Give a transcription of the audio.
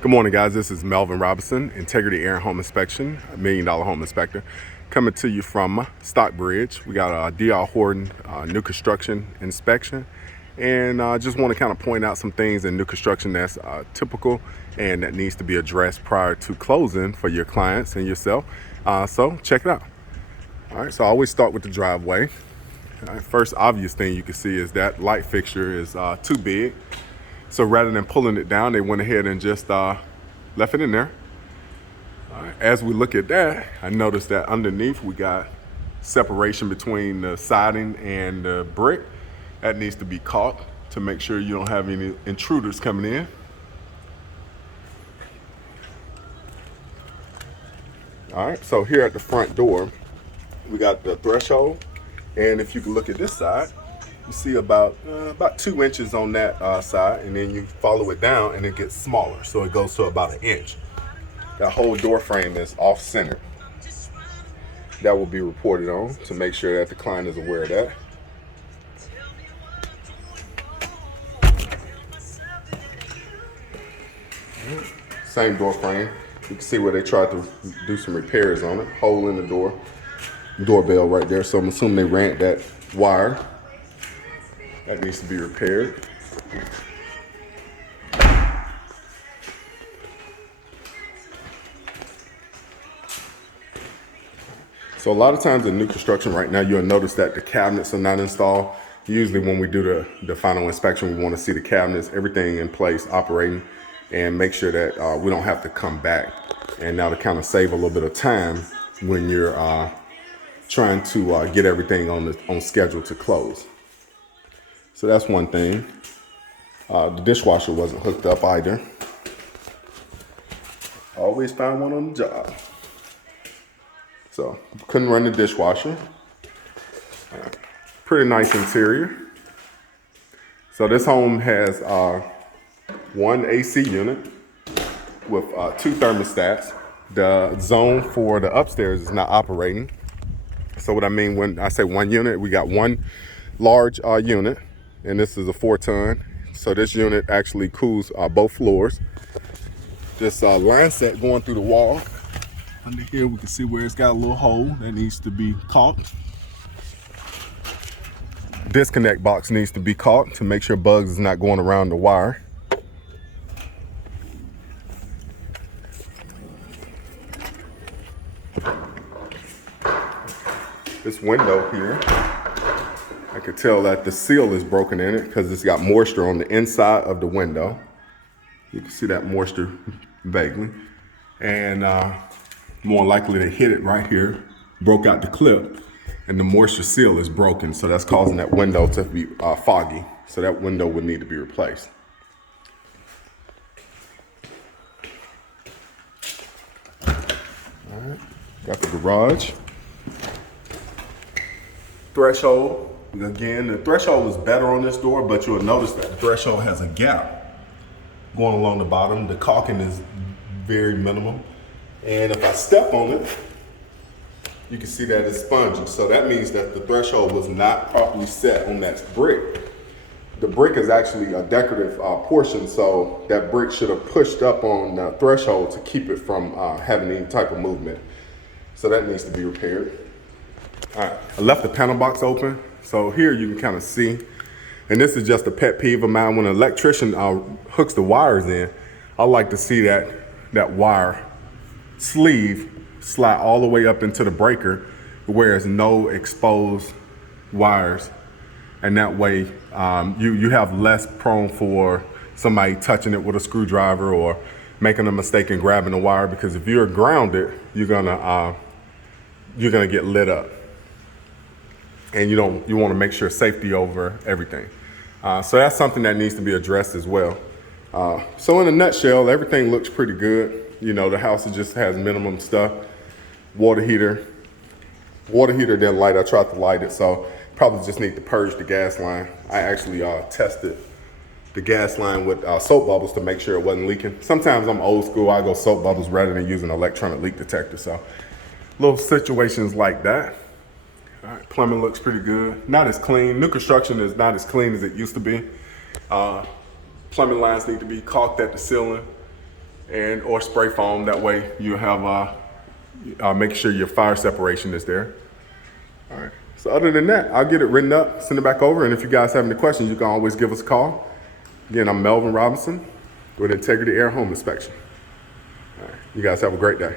Good morning, guys. This is Melvin Robinson, Integrity Air and Home Inspection, $1 million home inspector, coming to you from Stockbridge. We got a DR Horton new construction inspection, and just want to kind of point out some things in new construction that's typical and that needs to be addressed prior to closing for your clients and yourself. So check it out. All right, so I always start with the driveway. First obvious thing you can see is that light fixture is too big. So rather than pulling it down, they went ahead and just left it in there. As we look at that, I noticed that underneath we got separation between the siding and the brick. That needs to be caulked to make sure you don't have any intruders coming in. All right, so here at the front door, we got the threshold. And if you can look at this side, you see about 2 inches on that side, and then you follow it down and it gets smaller. So it goes to about 1 inch. That whole door frame is off center. That will be reported on to make sure that the client is aware of that. Same door frame. You can see where they tried to do some repairs on it. Hole in the doorbell right there. So I'm assuming they ran that wire. That needs to be repaired. So a lot of times in new construction right now, you'll notice that the cabinets are not installed. Usually when we do the final inspection, we want to see the cabinets, everything in place, operating, and make sure that we don't have to come back. And now to kind of save a little bit of time when you're trying to get everything on schedule to close. So that's one thing. The dishwasher wasn't hooked up either. Always found one on the job. So couldn't run the dishwasher. Pretty nice interior. So this home has one AC unit with 2 thermostats. The zone for the upstairs is not operating. So what I mean when I say one unit, we got one large unit. And this is a 4-ton. So this unit actually cools both floors. This line set going through the wall. Under here, we can see where it's got a little hole that needs to be caulked. Disconnect box needs to be caulked to make sure bugs is not going around the wire. This window here, I could tell that the seal is broken in it because it's got moisture on the inside of the window. You can see that moisture vaguely. And more likely to hit it right here, broke out the clip, and the moisture seal is broken. So that's causing that window to be foggy. So that window would need to be replaced. All right, got the garage. Threshold. Again, the threshold is better on this door, but you'll notice that the threshold has a gap going along the bottom. The caulking is very minimal. And if I step on it, you can see that it's spongy. So that means that the threshold was not properly set on that brick. The brick is actually a decorative portion, so that brick should have pushed up on the threshold to keep it from having any type of movement. So that needs to be repaired. All right, I left the panel box open. So here you can kind of see, and this is just a pet peeve of mine. When an electrician hooks the wires in, I like to see that wire sleeve slide all the way up into the breaker where there's no exposed wires. And that way you have less prone for somebody touching it with a screwdriver or making a mistake and grabbing the wire, because if you're grounded, you're gonna get lit up. And you want to make sure safety over everything. So that's something that needs to be addressed as well. So in a nutshell, everything looks pretty good. You know, the house just has minimum stuff. Water heater didn't light. I tried to light it, so probably just need to purge the gas line. I actually tested the gas line with soap bubbles to make sure it wasn't leaking. Sometimes I'm old school. I go soap bubbles rather than using an electronic leak detector. So little situations like that. All right, plumbing looks pretty good. Not as clean. New construction is not as clean as it used to be. Plumbing lines need to be caulked at the ceiling. and or spray foam. That way you have make sure your fire separation is there. All right. So other than that, I'll get it written up, send it back over, and if you guys have any questions, you can always give us a call. Again, I'm Melvin Robinson with Integrity Air Home Inspection. All right. You guys have a great day.